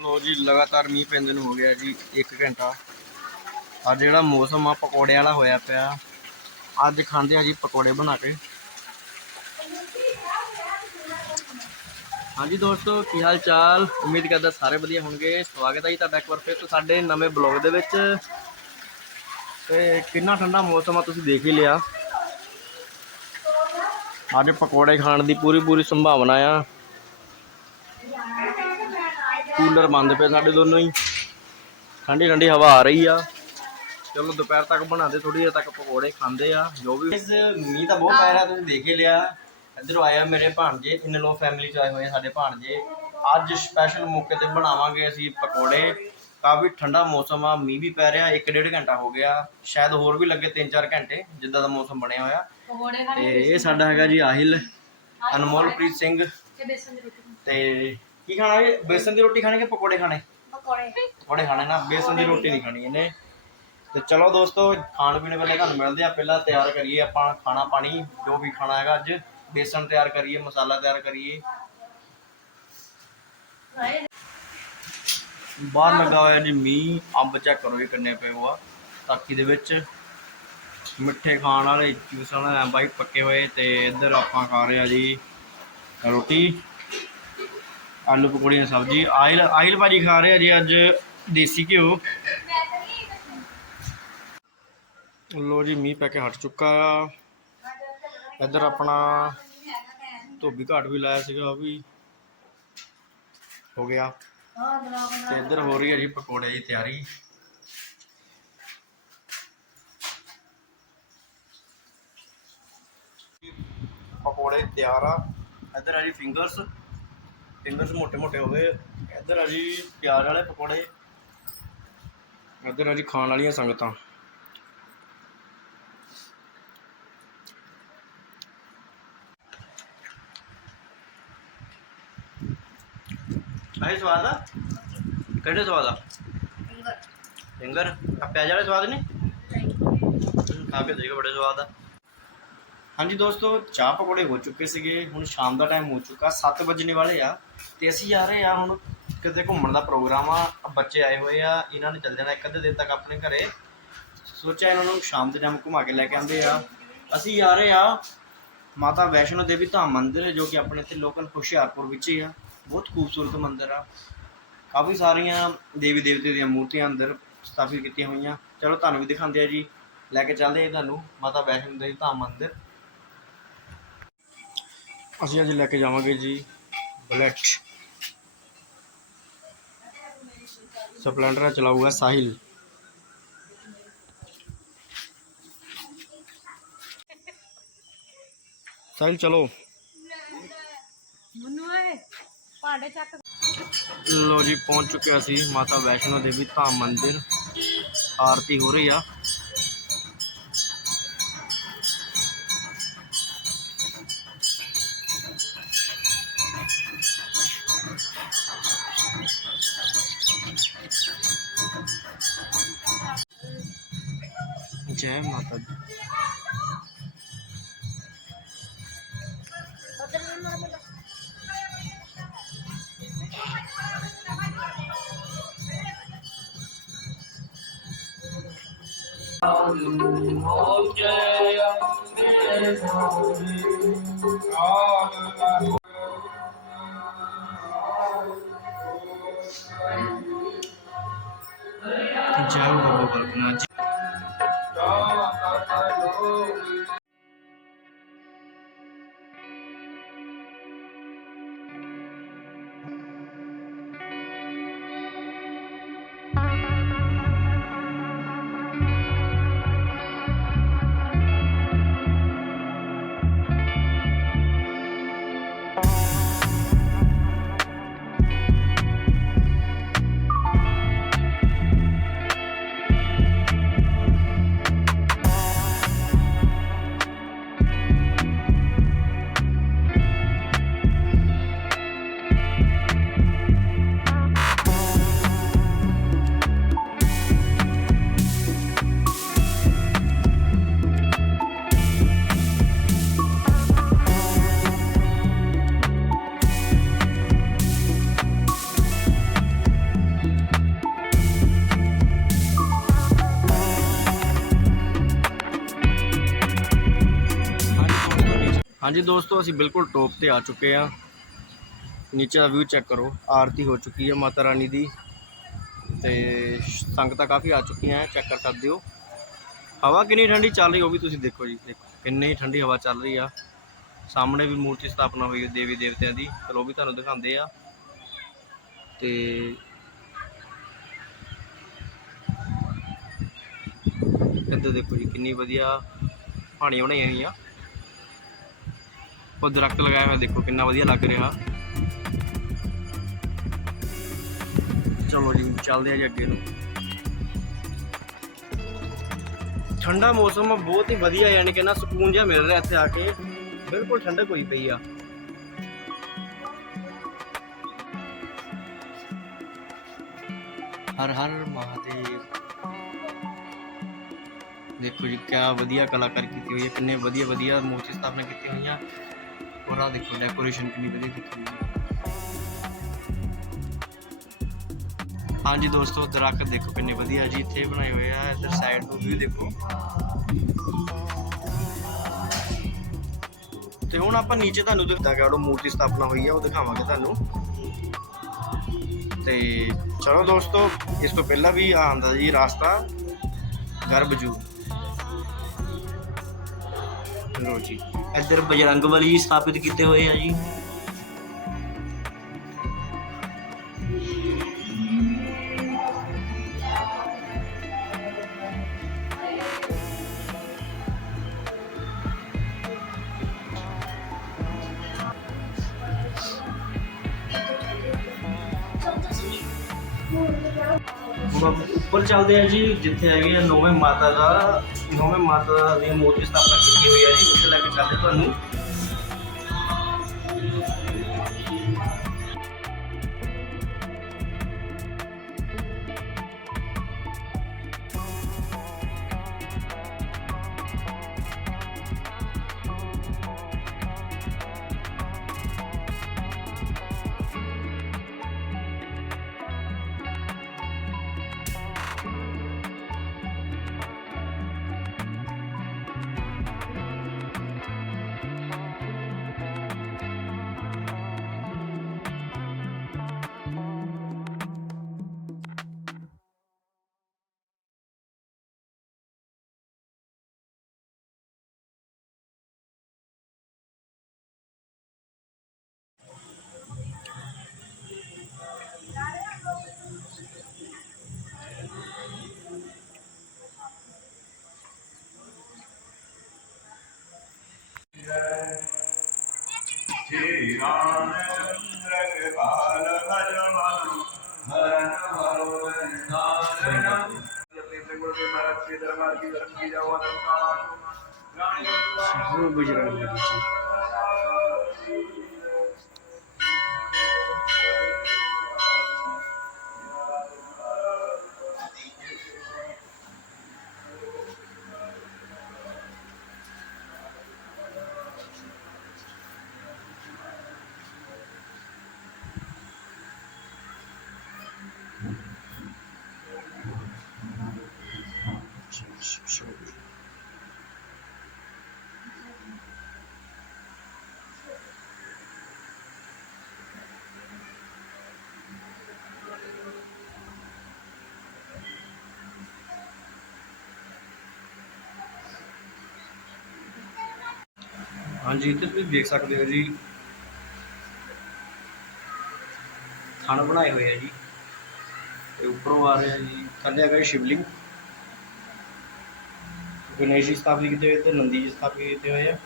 ਲੋ ਜੀ, ਲਗਾਤਾਰ ਮੀਂਹ ਪੈਂਦੇ ਨੂੰ ਹੋ ਗਿਆ ਜੀ 1 ਘੰਟਾ। ਅੱਜ ਜਿਹੜਾ ਮੌਸਮ ਆ ਪਕੌੜੇ ਵਾਲਾ ਹੋਇਆ ਪਿਆ। ਅੱਜ ਖਾਂਦੇ ਆ ਜੀ, ਪਕੌੜੇ ਬਣਾ ਕੇ। ਹਾਂਜੀ ਦੋਸਤੋ, ਕੀ ਹਾਲ ਚਾਲ? ਉਮੀਦ ਕਰਦਾ ਸਾਰੇ ਵਧੀਆ ਹੋਣਗੇ। ਸਵਾਗਤ ਹੈ ਜੀ ਤੁਹਾਡਾ ਇੱਕ ਵਾਰ ਫਿਰ ਤੋਂ ਸਾਡੇ ਨਵੇਂ ਬਲੌਗ ਦੇ ਵਿੱਚ। ਤੇ ਕਿੰਨਾ ਠੰਡਾ ਮੌਸਮ ਆ ਤੁਸੀਂ ਦੇਖ ਹੀ ਲਿਆ। ਅੱਜ ਪਕੌੜੇ ਖਾਣ ਦੀ ਪੂਰੀ ਪੂਰੀ ਸੰਭਾਵਨਾ ਆ। ਕੂਲਰ ਬੰਦ ਪਏ ਸਾਡੇ ਦੋਨੋਂ ਹੀ। ਠੰਡੀ ਠੰਡੀ ਹਵਾ ਆ ਰਹੀ ਆ। ਚਲੋ ਦੁਪਹਿਰ ਤੱਕ ਬਣਾਉਂਦੇ ਥੋੜੀ ਦੇਰ ਤੱਕ ਪਕੌੜੇ ਖਾਂਦੇ ਆ, ਜੋ ਵੀ ਮੀਂਹ ਤਾਂ ਬਹੁਤ ਪੈ ਰਿਹਾ, ਤੁਸੀਂ ਦੇਖ ਹੀ ਲਿਆ। ਇੱਧਰੋਂ ਆਇਆ ਮੇਰੇ ਭਾਣਜੇ ਇਨ ਲੋ ਫੈਮਿਲੀ ਚ ਆਏ ਹੋਏ ਆ ਸਾਡੇ ਭਾਣਜੇ। ਅੱਜ ਸਪੈਸ਼ਲ ਮੌਕੇ ਤੇ ਬਣਾਵਾਂਗੇ ਅਸੀਂ ਪਕੌੜੇ। ਕਾਫੀ ਠੰਡਾ ਮੌਸਮ ਆ ਮੀਂਹ ਵੀ ਪੈ ਰਿਹਾ 1.5 ਘੰਟਾ ਹੋ ਗਿਆ। ਸ਼ਾਇਦ ਹੋਰ ਵੀ ਲੱਗੇ 3-4 ਘੰਟੇ ਜਿੱਦਾਂ ਦਾ ਮੌਸਮ ਬਣਿਆ ਹੋਇਆ। ਤੇ ਇਹ ਸਾਡਾ ਹੈਗਾ ਜੀ ਆਹਿਲ ਅਨਮੋਲਪ੍ਰੀਤ ਸਿੰਘ। ਤੇ ਕੀ ਖਾਣਾ ਹੈ ਬੇਸਨ ਦੀ ਰੋਟੀ ਖਾਣੀ ਕਿ ਪਕੌੜੇ ਖਾਣੇ? ਪਕੌੜੇ। ਪਕੌੜੇ ਖਾਣੇ ਨਾ ਬੇਸਨ ਦੀ ਰੋਟੀ ਨਹੀਂ ਖਾਣੀ ਇਹਨੇ। ਤੇ ਚਲੋ ਦੋਸਤੋ ਖਾਣ ਪੀਣ ਵੇਲੇ ਤੁਹਾਨੂੰ ਮਿਲਦੇ ਆ ਪਹਿਲਾਂ ਤਿਆਰ ਕਰੀਏ ਆਪਾਂ ਖਾਣਾ ਪਾਣੀ ਜੋ ਵੀ ਖਾਣਾ ਹੈਗਾ ਅੱਜ। ਬੇਸਨ ਤਿਆਰ ਕਰੀਏ ਮਸਾਲਾ ਤਿਆਰ ਕਰੀਏ। ਬਾਹਰ ਲੱਗਾ ਹੋਇਆ ਜੀ ਮੀਂਹ, ਅੰਬ ਚੈੱਕ ਕਰੋ ਇਹ ਕਿੰਨੇ ਪਏ ਹੋਆ। ਤਾਕੀ ਦੇ ਵਿੱਚ ਮਿੱਠੇ ਖਾਣ ਵਾਲੇ ਜੂਸ ਵਾਲੇ ਅੰਬਾਈ ਪੱਕੇ ਹੋਏ ਤੇ ਇੱਧਰ ਆਪਾਂ ਖਾ ਰਹੇ ਆ ਜੀ ਰੋਟੀ, ਆਲੂ ਪਕੌੜੀਆਂ ਸਬਜ਼ੀ। ਆਇਲ ਆਇਲ ਭਾਜੀ ਖਾ ਰਹੇ ਆ ਜੀ ਅੱਜ ਦੇਸੀ ਘਿਓ। ਲੋ ਜੀ, ਮੀਂਹ ਪੈ ਕੇ ਹਟ ਚੁੱਕਾ ਆ। ਇੱਧਰ ਆਪਣਾ ਧੋਬੀ ਘਾਟ ਵੀ ਲਾਇਆ ਸੀਗਾ, ਉਹ ਵੀ ਹੋ ਗਿਆ। ਇੱਧਰ ਹੋ ਰਹੀ ਹੈ ਜੀ ਪਕੌੜੇ ਦੀ ਤਿਆਰੀ। ਪਕੌੜੇ ਤਿਆਰ ਆ। ਇੱਧਰ ਆ ਜੀ ਫਿੰਗਰਸ ਫਿੰਗਰਸ ਮੋٹے ਮੋٹے ਹੋ ਗਏ। ਇੱਧਰ ਆ ਜੀ ਪਿਆਰ ਵਾਲੇ ਪਕੌੜੇ। ਇੱਧਰ ਆ ਜੀ ਖਾਣ ਵਾਲੀਆਂ ਸੰਗਤਾਂ। ਆਏ ਸਵਾਦ ਆ? ਕਿਹੜੇ ਸਵਾਦ ਆ? ਫਿੰਗਰ। ਆ ਪਿਆਜ਼ ਵਾਲੇ ਸਵਾਦ ਨੇ? ਖਾ ਕੇ ਦੇਖੋ ਬੜੇ ਸਵਾਦ ਆ। ਹਾਂਜੀ ਦੋਸਤੋ ਚਾਹ ਪਕੌੜੇ ਹੋ ਚੁੱਕੇ ਸੀਗੇ। ਹੁਣ ਸ਼ਾਮ ਦਾ ਟਾਈਮ ਹੋ ਚੁੱਕਾ 7 ਵਜਣੇ ਵਾਲੇ ਆ ਤੇ ਅਸੀਂ ਜਾ ਰਹੇ ਆ ਹੁਣ ਕਿਤੇ ਘੁੰਮਣ ਦਾ ਪ੍ਰੋਗਰਾਮ ਆ। ਬੱਚੇ ਆਏ ਹੋਏ ਆ ਇਹਨਾਂ ਨੇ ਚੱਲ ਜਾਣਾ ਇੱਕ ਅੱਧੇ ਦਿਨ ਤੱਕ ਆਪਣੇ ਘਰੇ। ਸੋਚਿਆ ਇਹਨਾਂ ਨੂੰ ਸ਼ਾਮ ਦੇ ਟਾਈਮ ਘੁਮਾ ਕੇ ਲੈ ਕੇ ਆਂਦੇ ਆ। ਅਸੀਂ ਜਾ ਰਹੇ ਆ ਮਾਤਾ ਵੈਸ਼ਨੋ ਦੇਵੀ ਧਾਮ ਮੰਦਿਰ ਹੈ ਜੋ ਕਿ ਆਪਣੇ ਇੱਥੇ ਲੋਕਲ ਹੁਸ਼ਿਆਰਪੁਰ ਵਿੱਚ ਹੀ ਆ। ਬਹੁਤ ਖੂਬਸੂਰਤ ਮੰਦਿਰ ਆ। ਕਾਫੀ ਸਾਰੀਆਂ ਦੇਵੀ ਦੇਵਤੇ ਦੀਆਂ ਮੂਰਤੀਆਂ ਅੰਦਰ ਸਥਾਪਿਤ ਕੀਤੀਆਂ ਹੋਈਆਂ। ਚਲੋ ਤੁਹਾਨੂੰ ਵੀ ਦਿਖਾਉਂਦੇ ਆ ਜੀ। ਲੈ ਕੇ ਚੱਲਦੇ ਆ ਤੁਹਾਨੂੰ ਮਾਤਾ ਵੈਸ਼ਨੋ ਦੇਵੀ ਧਾਮ ਮੰਦਿਰ। ਅਸੀਂ ਅੱਜ ਲੈ ਕੇ ਜਾਵਾਂਗੇ ਜੀ ਬੁਲੇਟ। ਸਪਲੈਂਡਰ ਚਲਾਊਗਾ ਸਾਹਿਲ। ਸਾਹਿਲ ਚਲੋ ਮਨੂੰ ਏ ਭਾਂਡੇ ਚੱਕ ਲੋ ਜੀ ਪਹੁੰਚ ਚੁੱਕੇ ਅਸੀਂ ਮਾਤਾ ਵੈਸ਼ਨੋ ਦੇਵੀ ਧਾਮ ਮੰਦਿਰ ਆਰਤੀ ਹੋ ਰਹੀ ਆ ਜੈ ਹਾਂਜੀ ਦੋਸਤੋ, ਅਸੀਂ ਬਿਲਕੁਲ ਟੋਪ ਤੇ ਆ ਚੁੱਕੇ ਆ ਨੀਚੇ ਦਾ ਵਿਊ ਚੈੱਕ ਕਰੋ, ਆਰਤੀ ਹੋ ਚੁੱਕੀ ਹੈ ਮਾਤਾ ਰਾਣੀ ਦੀ। ਤੇ ਸੰਗਤਾਂ ਕਾਫੀ ਆ ਚੁੱਕੀਆਂ ਹੈ ਚੈੱਕ ਕਰ ਸਕਦੇ ਹੋ। ਹਵਾ ਕਿੰਨੀ ਠੰਡੀ ਚੱਲ ਰਹੀ ਉਹ ਵੀ ਤੁਸੀਂ ਦੇਖੋ ਜੀ, ਦੇਖੋ। ਕਿੰਨੀ ਠੰਡੀ ਹਵਾ ਚੱਲ ਰਹੀ ਆ। ਸਾਹਮਣੇ ਵੀ ਮੂਰਤੀ ਸਥਾਪਨਾ ਹੋਈ ਹੈ ਦੇਵੀ ਦੇਵਤਿਆਂ ਦੀ, ਚਲੋ ਉਹ ਵੀ ਤੁਹਾਨੂੰ ਦਿਖਾਉਂਦੇ ਆ। ਤੇ ਇੱਧਰ ਦੇਖੋ ਜੀ, ਕਿੰਨੀ ਵਧੀਆ ਪਹਾੜੀਆਂ ਬਣਾਈਆਂ ਹੋਈਆਂ। ਉਹ ਦਰਖਤ ਲਗਾਇਆ ਹੋਇਆ, ਦੇਖੋ ਕਿੰਨਾ ਵਧੀਆ ਲੱਗ ਰਿਹਾ। ਚਲੋ ਜੀ, ਚੱਲਦੇ ਆ ਜੀ ਅੱਗੇ ਨੂੰ। ਠੰਡਾ ਮੌਸਮ ਬਹੁਤ ਹੀ ਵਧੀਆ, ਯਾਨੀ ਕਿ ਨਾ ਸਕੂਨ ਜਿਹਾ ਮਿਲ ਰਿਹਾ ਇੱਥੇ ਆ ਕੇ। ਬਿਲਕੁਲ ਠੰਡਕ ਹੋਈ ਪਈ ਆ। ਹਰ ਹਰ ਮਹਾਦੇਵ। ਦੇਖੋ ਜੀ, ਕਿਆ ਵਧੀਆ ਕਲਾਕਾਰ ਕੀਤੀ ਹੋਈ ਹੈ, ਕਿੰਨੇ ਵਧੀਆ ਵਧੀਆ ਮੂਰਤੀ ਸਥਾਪਨਾ ਕੀਤੀ ਹੋਈਆਂ। ਔਰ ਆਹ ਦੇਖੋ ਡੈਕੋਰੇਸ਼ਨ ਕਿੰਨੀ ਵਧੀਆ ਕੀਤੀ ਹੋਈ ਹੈ। ਹਾਂਜੀ ਦੋਸਤੋ ਦਰਖਤ ਦੇਖੋ ਕਿੰਨੇ ਵਧੀਆ ਜੀ ਇੱਥੇ ਬਣਾਏ ਹੋਏ ਆ, ਇੱਧਰ ਸਾਈਡ ਤੋਂ ਵੀ ਦੇਖੋ। ਤੇ ਹੁਣ ਆਪਾਂ ਨੀਚੇ ਤੁਹਾਨੂੰ ਦਿਖਦਾ ਉਹ ਮੂਰਤੀ ਸਥਾਪਨਾ ਹੋਈ ਆ, ਉਹ ਦਿਖਾਵਾਂਗੇ ਤੁਹਾਨੂੰ। ਤੇ ਚਲੋ ਦੋਸਤੋ, ਇਸ ਤੋਂ ਪਹਿਲਾਂ ਵੀ ਆਂਦਾ ਜੀ ਰਾਸਤਾ ਗਰਭਜੂ ਲੋ ਜੀ। ਇੱਧਰ ਬਜਰੰਗ ਬਲੀ ਸਥਾਪਿਤ ਕੀਤੇ ਹੋਏ ਆ ਜੀ। ਉੱਪਰ ਚੱਲਦੇ ਆ ਜੀ, ਜਿੱਥੇ ਹੈਗੇ ਆ ਨੌਵੇਂ ਮਾਤਾ ਦਾ, ਨੌਵੇਂ ਮਾਤਾ ਦੀ ਮੂਰਤੀ ਸਥਾਪਨਾ ਕੀਤੀ ਹੋਈ ਹੈ ਜੀ, ਉੱਥੇ ਲੈ ਕੇ ਚੱਲਦੇ ਤੁਹਾਨੂੰ। श्री रामचंद्र कृपाल भज मनु भरन भरो नारणम अपने गुरु के değişik bir ਹਾਂਜੀ, ਇੱਥੇ ਤੁਸੀਂ ਦੇਖ ਸਕਦੇ ਹੋ ਜੀ। ਥਣ ਬਣਾਏ ਹੋਏ ਆ ਜੀ। ਤੇ ਉੱਪਰੋਂ ਆ ਰਿਹਾ ਜੀ, ਥੱਲੇ ਹੈਗਾ ਸ਼ਿਵਲਿੰਗ। ਗਣੇਸ਼ ਜੀ ਸਥਾਪਿਤ ਕੀਤੇ ਹੋਏ ਤੇ ਨੰਦੀ ਜੀ ਸਥਾਪਿਤ ਕੀਤੇ ਹੋਏ ਆ।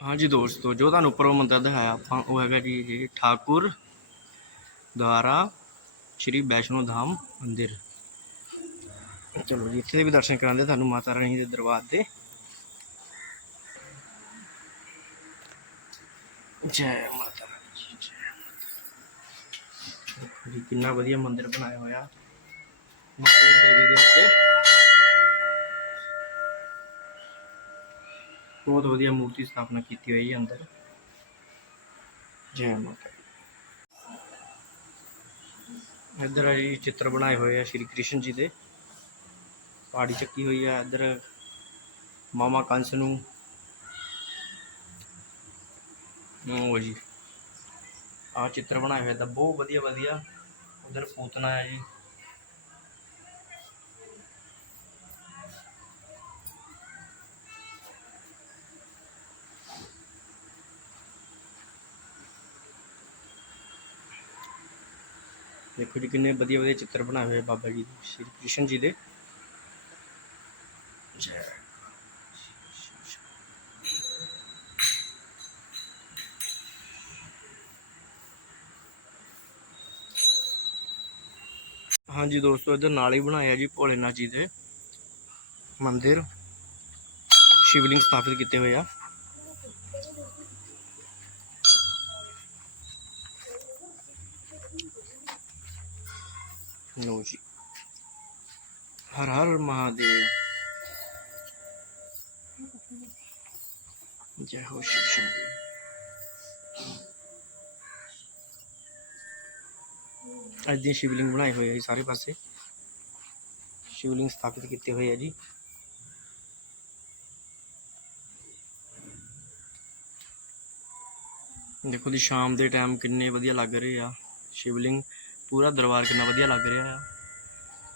ਹਾਂਜੀ ਦੋਸਤੋ, ਜੋ ਤੁਹਾਨੂੰ ਉੱਪਰੋਂ ਮੰਦਰ ਦਿਖਾਇਆ ਆਪਾਂ, ਉਹ ਹੈਗਾ ਜੀ ਜੀ ਠਾਕੁਰ ਦੁਆਰਾ ਸ਼੍ਰੀ ਵੈਸ਼ਨੋ ਧਾਮ ਮੰਦਿਰ। ਚਲੋ ਜੀ, ਇੱਥੇ ਵੀ ਦਰਸ਼ਨ ਕਰਾਉਂਦੇ ਤੁਹਾਨੂੰ ਮਾਤਾ ਰਾਣੀ ਦੇ ਦਰਬਾਰ ਦੇ। ਜੈ ਮਾਤਾ ਰਾਣੀ ਜੈ, ਜੀ ਕਿੰਨਾ ਵਧੀਆ ਮੰਦਿਰ ਬਣਾਇਆ ਹੋਇਆ। ਮਾਤਾ ਦੇਵੀ ਦੇ ਉੱਤੇ। ਬਹੁਤ ਵਧੀਆ ਮੂਰਤੀ ਸਥਾਪਨਾ ਕੀਤੀ ਹੋਈ ਹੈ ਅੰਦਰ। ਜੈ ਮਾਤਾ ਦੀ। ਇੱਧਰ ਹੈ ਜੀ ਚਿੱਤਰ ਬਣਾਏ ਹੋਏ ਆ ਸ਼੍ਰੀ ਕ੍ਰਿਸ਼ਨ ਜੀ ਦੇ। ਪਹਾੜੀ ਚੱਕੀ ਹੋਈ ਆ ਇੱਧਰ ਮਾਮਾ ਕੰਸ ਨੂੰ। ਉਹ ਜੀ। ਆ ਚਿੱਤਰ ਬਣਾਏ ਹੋਏ ਤਾਂ ਬਹੁਤ ਵਧੀਆ ਵਧੀਆ ਉਧਰ ਪੂਤਨਾ ਹੈ ਜੀ। ਦੇਖੋ ਜੀ ਕਿੰਨੇ ਵਧੀਆ ਵਧੀਆ ਚਿੱਤਰ ਬਣਾਏ ਹੋਏ ਬਾਬਾ ਜੀ ਦੇ ਸ਼੍ਰੀ ਕ੍ਰਿਸ਼ਨ ਜੀ ਦੇ। ਜੈ ਹਾਂਜੀ ਦੋਸਤੋ ਇੱਧਰ ਨਾਲ ਹੀ ਬਣਾਇਆ ਜੀ ਭੋਲੇਨਾਥ ਜੀ ਦੇ ਮੰਦਿਰ। ਸ਼ਿਵਲਿੰਗ ਸਥਾਪਿਤ ਕੀਤੇ ਹੋਏ ਆ ਲਓ ਜੀ ਹਰ ਹਰ ਮਹਾਦੇਵ। ਜੈ ਹੋ ਸ਼ਿਵ ਅੱਜ ਦੀ ਸ਼ਿਵਲਿੰਗ ਬਣਾਏ ਹੋਏ ਆ ਜੀ ਸਾਰੇ ਪਾਸੇ। ਸ਼ਿਵਲਿੰਗ ਸਥਾਪਿਤ ਕੀਤੇ ਹੋਏ ਆ ਜੀ। ਦੇਖੋ ਜੀ, ਸ਼ਾਮ ਦੇ ਟਾਈਮ ਕਿੰਨੇ ਵਧੀਆ ਲੱਗ ਰਹੇ ਆ। ਸ਼ਿਵਲਿੰਗ ਪੂਰਾ ਦਰਬਾਰ ਕਿੰਨਾ ਵਧੀਆ ਲੱਗ ਰਿਹਾ ਆ।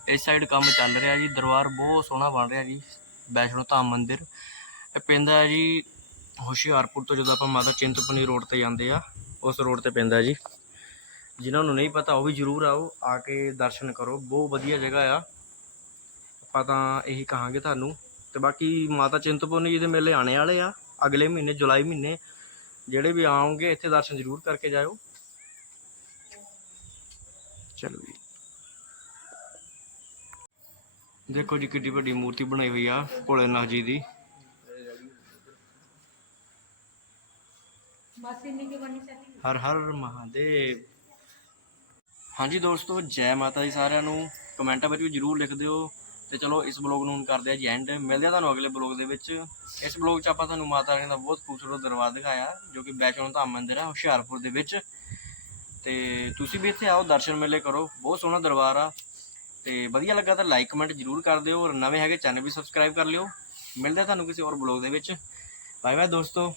ਇਸ ਸਾਈਡ ਕੰਮ ਚੱਲ ਰਿਹਾ ਜੀ, ਦਰਬਾਰ ਬਹੁਤ ਸੋਹਣਾ ਬਣ ਰਿਹਾ ਜੀ, ਵੈਸ਼ਨੋ ਧਾਮ ਮੰਦਿਰ। ਇਹ ਪੈਂਦਾ ਜੀ ਹੁਸ਼ਿਆਰਪੁਰ ਤੋਂ ਜਦੋਂ ਆਪਾਂ ਮਾਤਾ ਚਿੰਤਪੁਰਨੀ ਰੋਡ ਤੇ ਜਾਂਦੇ ਆ, ਉਸ ਰੋਡ ਤੇ ਪੈਂਦਾ ਜੀ। ਜਿਨ੍ਹਾਂ ਨੂੰ ਨਹੀਂ ਪਤਾ ਉਹ ਵੀ ਜ਼ਰੂਰ ਆਓ, ਆ ਕੇ ਦਰਸ਼ਨ ਕਰੋ, ਬਹੁਤ ਵਧੀਆ ਜਗ੍ਹਾ ਆ। ਆਪਾਂ ਤਾਂ ਇਹੀ ਕਹਾਂਗੇ ਤੁਹਾਨੂੰ। ਤੇ ਬਾਕੀ ਮਾਤਾ ਚਿੰਤਪੁਰਨੀ ਜੀ ਦੇ ਮੇਲੇ ਆਣੇ ਵਾਲੇ ਆ, ਅਗਲੇ ਮਹੀਨੇ, ਜੁਲਾਈ ਮਹੀਨੇ। ਜਿਹੜੇ ਵੀ ਆਉਂਗੇ ਇੱਥੇ ਦਰਸ਼ਨ ਜ਼ਰੂਰ ਕਰਕੇ ਜਾਇਓ। ਚਲੋ ਜੀ। ਦੇਖੋ ਜੀ ਕਿੱਡੀ ਵੱਡੀ ਮੂਰਤੀ ਬਣਾਈ ਹੋਈ ਆ ਭੋਲੇਨਾਥ ਜੀ ਦੀ। ਹਰ ਹਰ ਮਹਾਦੇਵ। ਹਾਂਜੀ ਦੋਸਤੋ ਜੈ ਮਾਤਾ ਦੀ ਸਾਰਿਆਂ ਨੂੰ ਕਮੈਂਟਾਂ ਵਿੱਚ ਵੀ ਜਰੂਰ ਲਿਖ ਦਿਓ ਤੇ ਚਲੋ ਇਸ ਬਲੌਗ ਨੂੰ ਹੁਣ ਕਰਦੇ ਆ ਜੀ ਐਂਡ। ਮਿਲਦੇ ਆ ਤੁਹਾਨੂੰ ਅਗਲੇ ਬਲੌਗ ਦੇ ਵਿੱਚ। ਇਸ ਬਲੌਗ 'ਚ ਆਪਾਂ ਤੁਹਾਨੂੰ ਮਾਤਾ ਰਾਣੀ ਦਾ ਬਹੁਤ ਖੂਬਸੂਰਤ ਦਰਬਾਰ ਦਿਖਾਇਆ ਜੋ ਕਿ ਵੈਸ਼ਨੋ ਧਾਮ ਮੰਦਿਰ ਹੈ ਹੁਸ਼ਿਆਰਪੁਰ ਦੇ ਵਿੱਚ। ਤੇ ਤੁਸੀਂ ਵੀ ਇੱਥੇ ਆਓ ਦਰਸ਼ਨ ਮੇਲੇ ਕਰੋ ਬਹੁਤ ਸੋਹਣਾ ਦਰਬਾਰ ਆ। ਤੇ ਵਧੀਆ ਲੱਗਾ ਤਾਂ ਲਾਈਕ ਕਮੈਂਟ ਜਰੂਰ ਕਰ ਦਿਓ। ਔਰ ਨਵੇਂ ਹੈਗੇ ਚੈਨਲ ਵੀ ਸਬਸਕ੍ਰਾਈਬ ਕਰ ਲਿਓ। ਮਿਲਦੇ ਤੁਹਾਨੂੰ ਕਿਸੇ ਹੋਰ ਬਲੌਗ ਦੇ ਵਿੱਚ। ਬਾਏ ਬਾਏ ਦੋਸਤੋ।